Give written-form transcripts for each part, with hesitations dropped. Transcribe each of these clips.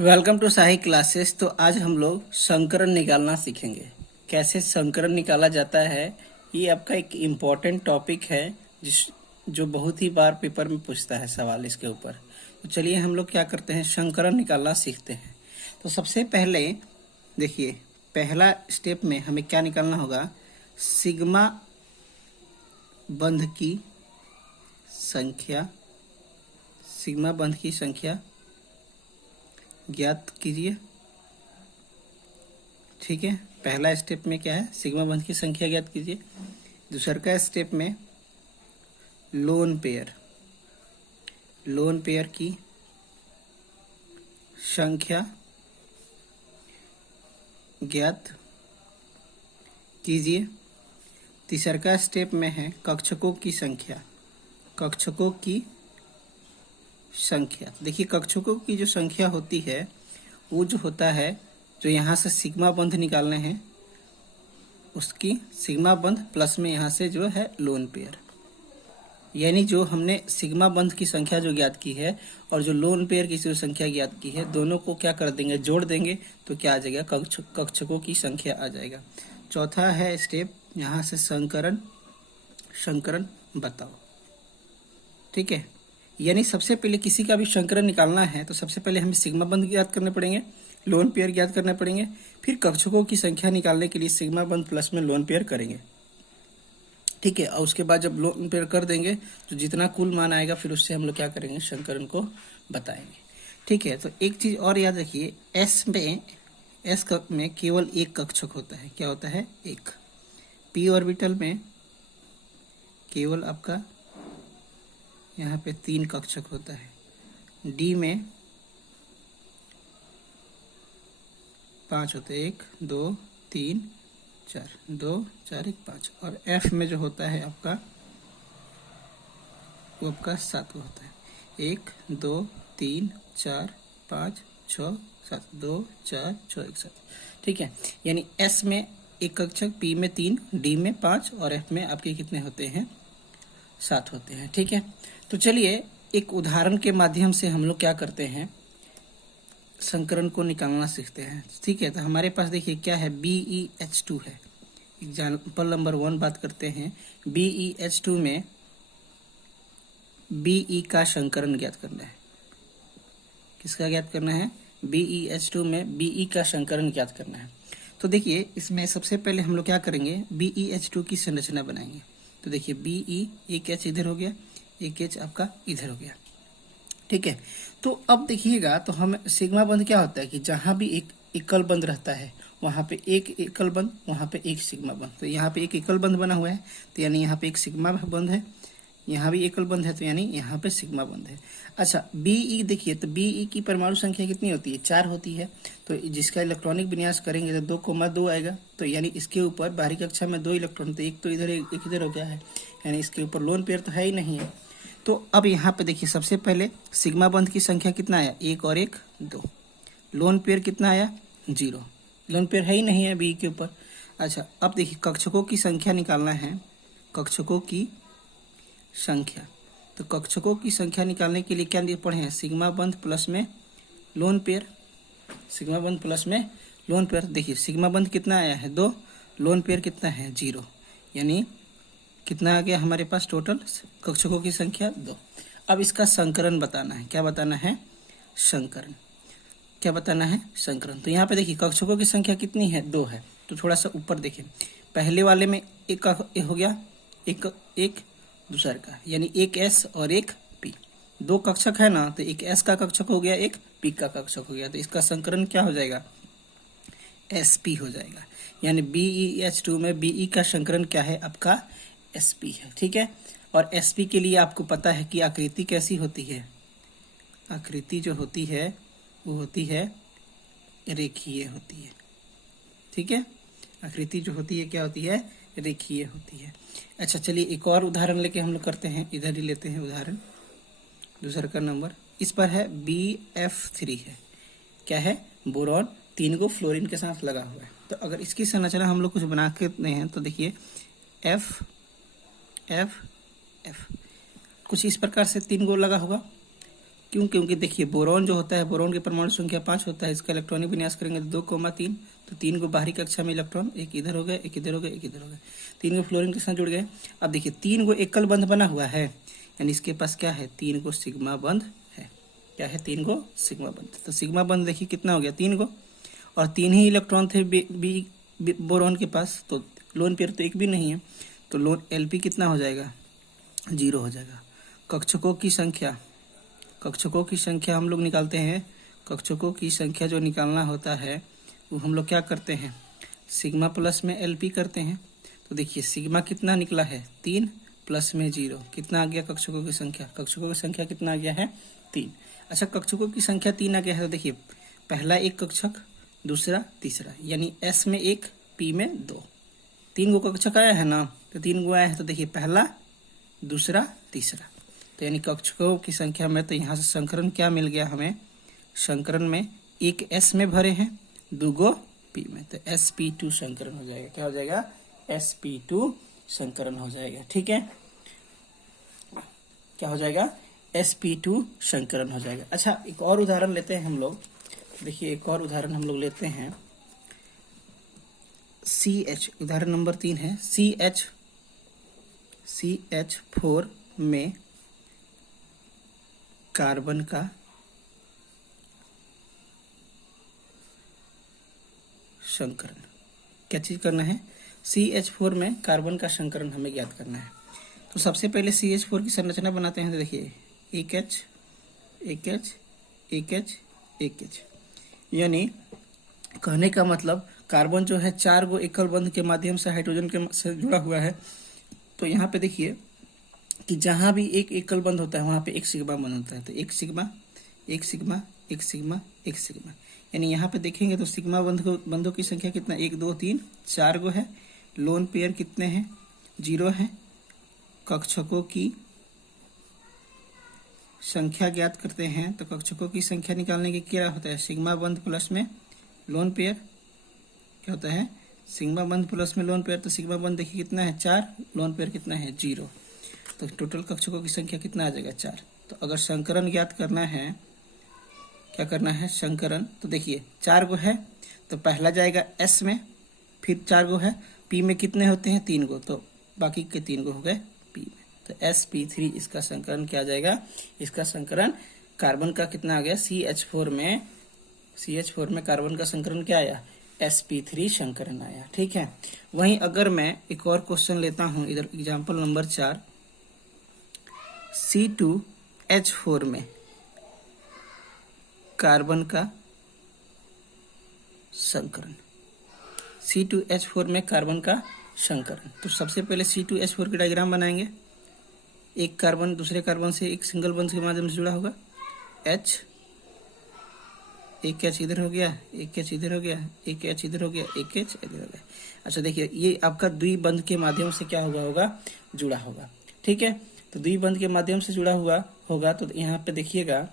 Welcome to Sahi classes. तो आज हम लोग संकरण निकालना सीखेंगे। कैसे संकरण निकाला जाता है, ये आपका एक इम्पॉर्टेंट टॉपिक है जो बहुत ही बार पेपर में पूछता है सवाल इसके ऊपर। तो चलिए हम लोग क्या करते हैं, संकरण निकालना सीखते हैं। तो सबसे पहले देखिए, पहला स्टेप में हमें क्या निकालना होगा, सिग्मा बंध की संख्या, सिग्मा बंध की संख्या ज्ञात कीजिए। ठीक है, पहला स्टेप में क्या है, सिग्मा बंध की संख्या ज्ञात कीजिए। दूसरा का स्टेप में लोन पेयर की संख्या ज्ञात कीजिए। तीसरा का स्टेप में है कक्षकों की संख्या, देखिए कक्षकों की जो संख्या होती है वो जो होता है, जो यहाँ से सिग्मा बंध निकालने हैं उसकी सिग्मा बंध प्लस में यहाँ से जो है लोन पेयर, यानी जो हमने सिग्मा बंध की संख्या जो ज्ञात की है और जो लोन पेयर की जो संख्या ज्ञात की है, दोनों को क्या कर देंगे, जोड़ देंगे तो क्या आ जाएगा, कक्षकों की संख्या आ जाएगा। चौथा है स्टेप, यहाँ से संकरण बताओ। ठीक है, यानी सबसे पहले किसी का भी संकरण निकालना है तो सबसे पहले हमें सिग्मा बंध ज्ञात करने पड़ेंगे, लोन पेयर ज्ञात करने पड़ेंगे, फिर कक्षकों की संख्या निकालने के लिए सिग्मा बंध प्लस में लोन पेयर करेंगे। ठीक है, और उसके बाद जब लोन पेयर कर देंगे तो जितना कुल मान आएगा फिर उससे हम लोग क्या करेंगे, संकरण को बताएंगे। ठीक है, तो एक चीज और याद रखिए, एस में केवल एक कक्षक होता है। क्या होता है, एक। पी ऑर्बिटल में केवल आपका यहाँ पे 3 कक्षक होता है। डी में 5 होते हैं, 1 2 3 4, 2 4 1 5। और एफ में जो होता है आपका वो आपका 7 होता है, 1 2 3 4 5 6 7, 2 4 6 1 7। ठीक है, यानी एस में एक कक्षक, पी में 3, डी में 5 और एफ में आपके कितने होते हैं, 7 होते हैं। ठीक है, तो चलिए एक उदाहरण के माध्यम से हम लोग क्या करते हैं, संकरण को निकालना सीखते हैं। ठीक है, तो हमारे पास देखिए क्या है, BeH2 है। एग्जाम्पल नंबर 1 बात करते हैं। BeH2 में Be का संकरण ज्ञात करना है। किसका ज्ञात करना है, BeH2 में Be का संकरण ज्ञात करना है। तो देखिए इसमें सबसे पहले हम लोग क्या करेंगे, BeH2 की संरचना बनाएंगे। तो देखिए Be, एक H इधर हो गया, एक H आपका इधर हो गया। ठीक है, तो अब देखिएगा, तो हम सिग्मा बंध क्या होता है कि जहां भी एक एकल बंध रहता है वहां पे एक एकल बंध, वहां पे एक सिग्मा बंध। तो यहाँ पे एक एकल बंध बना हुआ है तो यानी यहाँ पे एक सिग्मा बंध है, यहाँ भी एकल बंध है तो यानी यहाँ पे सिग्मा बंध है। अच्छा, Be देखिए, तो Be की परमाणु संख्या कितनी होती है, 4 होती है। तो जिसका इलेक्ट्रॉनिक विन्यास करेंगे तो 2,2 आएगा। तो यानी इसके ऊपर बाहरी कक्षा में 2 इलेक्ट्रॉन, तो एक तो इधर एक इधर हो गया है, यानी इसके ऊपर लोन पेयर तो है ही नहीं है। तो अब यहाँ पे देखिए सबसे पहले सिग्मा बंध की संख्या कितना आया, 1 और 1 2। लोन पेयर कितना आया, 0। लोन पेयर है ही नहीं है बी के ऊपर। अच्छा, अब देखिए कक्षकों की संख्या निकालना है, कक्षकों की संख्या। तो कक्षकों की संख्या निकालने के लिए क्या पढ़े हैं, सिग्मा बंध प्लस में लोन पेयर, सिग्मा बंध प्लस में लोन पेयर। देखिए सिग्मा बंध कितना आया है, 2, लोन पेयर कितना है, 0, यानी कितना आ गया हमारे पास टोटल कक्षकों की संख्या, 2। अब इसका संकरण बताना है। क्या बताना है, संकरण। क्या बताना है, संकरण। तो यहाँ पे देखिए कक्षकों की संख्या कितनी है, 2 है। तो थोड़ा सा ऊपर देखें, पहले वाले में एक हो गया, एक दूसरे का, यानी एक S और एक P। 2 कक्षक है ना, तो एक S का कक्षक हो गया, एक P का कक्षक हो गया। तो इसका संकरण क्या हो जाएगा, SP हो जाएगा। यानी BeH2 में Be का संकरण क्या है आपका, SP है। ठीक है, और SP के लिए आपको पता है कि आकृति कैसी होती है, आकृति जो होती है वो होती है रेखीय होती है। ठीक है, आकृति जो होती है क्या होती है, रेखीय होती है। अच्छा चलिए एक और उदाहरण लेके हम लोग करते हैं, इधर ही लेते हैं उदाहरण, दूसरा का नंबर इस पर है BF3 है। क्या है, बोरॉन 3 को फ्लोरीन के साथ लगा हुआ है। तो अगर इसकी संरचना हम लोग कुछ बना के हैं तो देखिए F F F कुछ इस प्रकार से 3 गो लगा होगा। क्यों? क्योंकि देखिए बोरॉन जो होता है, बोरॉन की परमाणु संख्या 5 होता है, इसका इलेक्ट्रॉनिक विन्यास करेंगे 2,3, तो 3 को बाहरी कक्षा में इलेक्ट्रॉन, एक इधर हो गए, एक इधर हो गए, एक इधर हो गए, 3 को फ्लोरीन के साथ जुड़ गए। अब देखिए 3 को एकल बंध बना हुआ है, यानी इसके पास क्या है, 3 को सिग्मा बंध है। क्या है? 3 को सिग्मा बंध। तो सिग्मा बंध देखिए कितना हो गया, 3 को, और 3 ही इलेक्ट्रॉन थे बोरॉन के पास, तो लोन पेयर तो एक भी नहीं है, तो लोन एलपी कितना हो जाएगा, 0 हो जाएगा। कक्षकों की संख्या, कक्षकों की संख्या हम लोग निकालते हैं। कक्षकों की संख्या जो निकालना होता है वो हम लोग क्या करते हैं, सिग्मा प्लस में एलपी करते हैं। तो देखिए सिग्मा कितना निकला है, 3 प्लस में 0, कितना आ गया कक्षकों की संख्या, कक्षकों की संख्या कितना आ गया है, 3। अच्छा कक्षकों की संख्या 3 आ गया है, तो देखिए पहला एक कक्षक, दूसरा तीसरा, यानी एस में 1, पी में 2, 3 को कक्षक आया है ना, तो 3 को आया है, तो देखिए पहला, दूसरा, तीसरा, तो यानी कक्षकों की संख्या में, तो यहाँ से संकरण क्या मिल गया हमें, संकरण में एक एस में भरे हैं, 2 पी में, तो sp2 संकरण हो जाएगा। क्या हो जाएगा, sp2 संकरण हो जाएगा। ठीक है, क्या हो जाएगा, sp2 संकरण हो जाएगा। अच्छा एक और उदाहरण लेते हैं हम लोग, देखिए एक और उदाहरण हम लोग लेते हैं, CH, उदाहरण नंबर 3 है, CH4 में कार्बन का संकरण। क्या चीज करना है, CH4 में कार्बन का संकरण हमें ज्ञात करना है। तो सबसे पहले CH4 की संरचना बनाते हैं, तो देखिए एक H, यानी कहने का मतलब कार्बन जो है 4 गो एकल बंध के माध्यम से हाइड्रोजन के से जुड़ा हुआ है। तो यहाँ पे देखिए कि जहां भी एक एकल बंध होता है वहां पे एक सिग्मा बंध होता है, तो एक सिग्मा, यानी यहाँ पे देखेंगे तो सिग्मा बंधों की संख्या कितना, 1 2 3 4 गो है। लोन पेयर कितने हैं, 0 है। कक्षकों की संख्या ज्ञात करते हैं, तो कक्षकों की संख्या निकालने के क्या होता है, सिग्मा बंध प्लस में लोन पेयर, क्या होता है, सिग्मा बंध प्लस में लोन पेयर, तो सिग्मा बंध देखिए कितना है, 4, लोन पेयर कितना है, 0, तो टोटल कक्षकों की संख्या कितना आ जाएगा, 4। तो अगर संकरण ज्ञात करना है, क्या करना है, संकरण, तो देखिए 4 गो है, तो पहला जाएगा S में, फिर 4 गो है, P में कितने होते हैं, 3 गो, तो बाकी के 3 गो हो गए P में, तो sp3 इसका संकरण क्या आ जाएगा, इसका संकरण कार्बन का कितना आ गया, CH4 में कार्बन का संकरण क्या आया, sp3 संकरण आया। ठीक है, वहीं अगर मैं एक और क्वेश्चन लेता हूं, इधर एग्जाम्पल नंबर 4, C2H4 में कार्बन का संकरण, C2H4 में कार्बन का संकरण। तो सबसे पहले C2H4 की डायग्राम बनाएंगे, एक कार्बन दूसरे कार्बन से एक सिंगल बंध के माध्यम से जुड़ा होगा, H, एक H इधर हो गया, एक H इधर हो गया, एक H इधर हो गया, एक H इधर हो गया। अच्छा देखिए ये आपका द्विबंध के माध्यम से क्या होगा, जुड़ा होगा। ठीक है, तो द्विबंध के माध्यम से जुड़ा हुआ होगा, तो यहाँ पे देखिएगा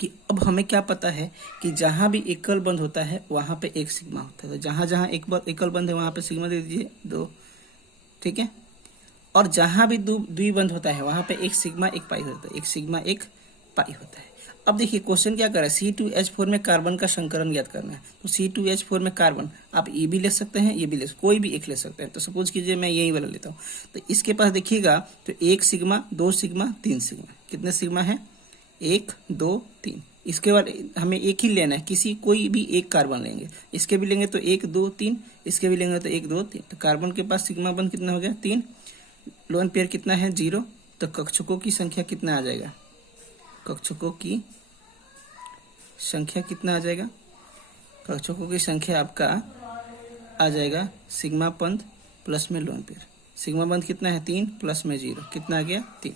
कि अब हमें क्या पता है कि जहां भी एकल बंध होता है वहां पे एक सिग्मा होता है, तो जहां जहां एकल बंध है वहां पे सिग्मा दे दीजिए 2। ठीक है, और जहां भी द्विबंध होता है वहां पे एक सिग्मा एक पाई होता है, एक सिग्मा एक पाई होता है। अब देखिए क्वेश्चन क्या कर रहा है, C2H4 में कार्बन का संकरण ज्ञात करना है, तो C2H4 में कार्बन आप ये भी ले सकते हैं, ये भी ले, कोई भी एक ले सकते हैं। तो सपोज कीजिए मैं यही वाला लेता हूँ, तो इसके पास देखिएगा तो 1 सिग्मा 2 सिग्मा 3 सिग्मा, कितने सिग्मा है, 1 2 3। इसके बाद हमें एक ही लेना है, किसी कोई भी एक कार्बन लेंगे, इसके भी लेंगे तो 1 2 3, इसके भी लेंगे तो 1 2 3, तो कार्बन के पास सिग्मा बंध कितना हो गया, 3, लोन पेयर कितना है, 0, तो कक्षकों की संख्या कितना आ जाएगा, कक्षकों की संख्या कितना आ जाएगा, कक्षकों की संख्या आपका आ जाएगा सिग्मा बंध प्लस में लोन पेयर, सिग्मा बंध कितना है, 3 प्लस में 0, कितना आ गया, 3।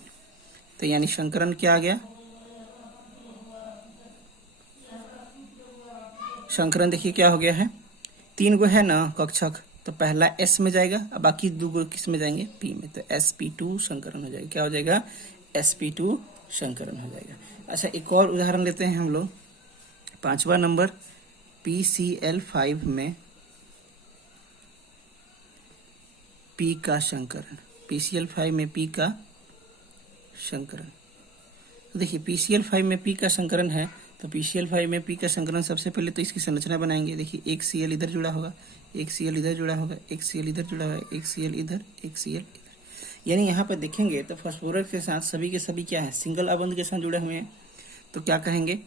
तो यानी संकरण क्या आ गया, संकरण देखिए क्या हो गया है, 3 गो है ना कक्षक, तो पहला S में जाएगा, अब बाकी 2 गो किस में जाएंगे, P में, तो sp2 संकरण हो जाएगा। क्या हो जाएगा, sp2 संकरण हो जाएगा। अच्छा एक और उदाहरण लेते हैं हम लोग, 5वां नंबर, PCl5 में P का संकरण, PCl5 में P का संकरण। तो देखिए PCl5 में P का संकरण है, तो PCl5 में P का संकरण सबसे पहले तो इसकी संरचना बनाएंगे। देखिए एक Cl इधर जुड़ा होगा, एक Cl इधर जुड़ा होगा, एक Cl इधर जुड़ा होगा, एक Cl इधर, एक Cl इधर। यानी यहाँ पर देखेंगे तो फास्फोरस के साथ सभी के सभी क्या है, सिंगल आबंध के साथ जुड़े हुए हैं। तो क्या कहेंगे,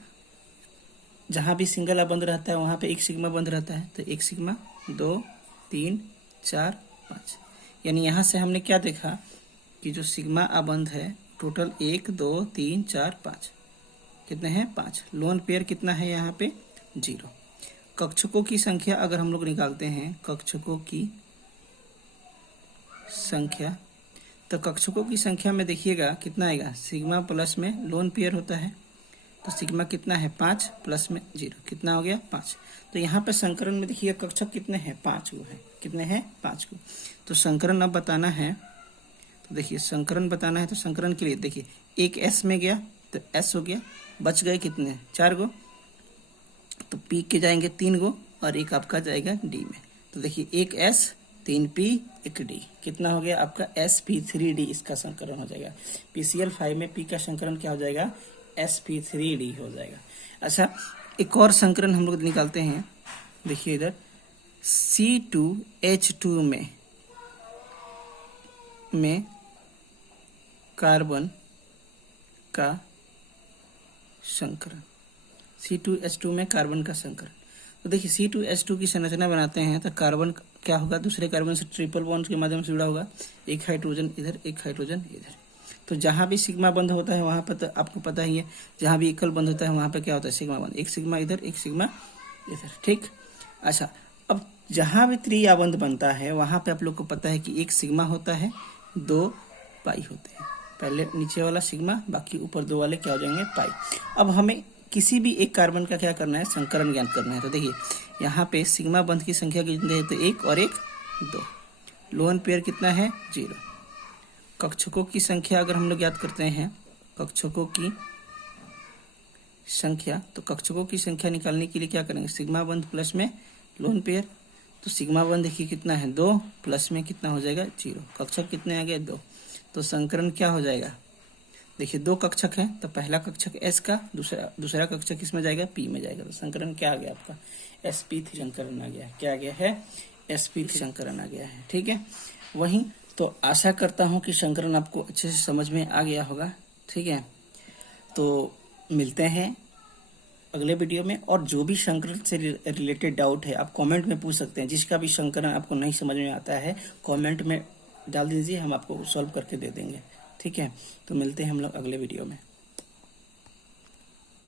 जहाँ भी सिंगल आबंध रहता है वहाँ पे एक सिग्मा बंध रहता है, तो एक सिग्मा, 2 3 4 5। यानी यहाँ से हमने क्या देखा कि जो सिग्मा आबंध है टोटल 1 2 3 4 5, कितने हैं 5। लोन पेयर कितना है यहाँ पे 0। कक्षकों की संख्या अगर हम लोग निकालते हैं, कक्षकों की संख्या, तो कक्षकों की संख्या में देखिएगा कितना आएगा, सिग्मा प्लस में लोन पेयर होता है, तो सिग्मा कितना है 5 प्लस में 0, कितना हो गया 5। तो यहाँ पे संकरण में देखिएगा कक्षक कितने हैं 5 को है, कितने हैं 5 को। तो संकरण अब बताना है, तो देखिए संकरण बताना है, तो संकरण के लिए देखिए एक S में गया तो S हो गया, बच गए कितने 4 गो, तो P के जाएंगे 3 गो और एक आपका जाएगा D में। तो देखिए एक S 3 P 1 D, कितना हो गया आपका sp3d, इसका संकरण हो जाएगा। PCl5 में P का संकरण क्या हो जाएगा sp3d हो जाएगा। अच्छा एक और संकरण हम लोग निकालते हैं, देखिए इधर C2H2 में कार्बन का संकरण, C2H2 में कार्बन का संकरण। तो देखिए C2H2 की संरचना बनाते हैं तो कार्बन क्या होगा, दूसरे कार्बन से ट्रिपल बॉन्ड के माध्यम से जुड़ा होगा, एक हाइड्रोजन इधर, एक हाइड्रोजन इधर। तो जहां भी सिग्मा बंध होता है वहां पर तो आपको पता ही है, जहां भी एकल बंध होता है वहां पर क्या होता है सिग्मा बंध, एक सिग्मा इधर, एक सिग्मा इधर, ठीक। अच्छा अब जहां भी त्रिआबंध बनता है वहां पे आप लोग को पता है कि एक सिग्मा होता है, 2 पाई होते हैं, पहले नीचे वाला सिग्मा, बाकी ऊपर 2 वाले क्या हो जाएंगे पाई। अब हमें किसी भी एक कार्बन का क्या करना है, संकरण ज्ञात करना है। तो देखिए यहाँ पे सिग्मा बंध की संख्या कितनी है, तो 1 और 1 2, लोन पेयर कितना है 0। कक्षकों की संख्या अगर हम लोग याद करते हैं, कक्षकों की संख्या, तो कक्षकों की संख्या निकालने के लिए क्या करेंगे, सिग्मा बंध प्लस में लोन पेयर। तो सिग्मा बंध देखिए कितना है 2 प्लस में कितना हो जाएगा 0, कक्षक कितने आ गए 2। तो संकरण क्या हो जाएगा, देखिए 2 कक्षक है तो पहला कक्षक S का, दूसरा कक्षक किसमें जाएगा P में जाएगा। तो संकरण क्या आ गया आपका sp3 संकरण आ गया, क्या आ गया है sp3 संकरण आ गया है, ठीक है। वहीं तो आशा करता हूं कि संकरण आपको अच्छे से समझ में आ गया होगा, ठीक है। तो मिलते हैं अगले वीडियो में, और जो भी संकरण से रिलेटेड डाउट है आप कमेंट में पूछ सकते हैं। जिसका भी संकरण आपको नहीं समझ में आता है कमेंट में डाल दीजिए, हम आपको सॉल्व करके दे देंगे, ठीक है। तो मिलते हैं हम लोग अगले वीडियो में।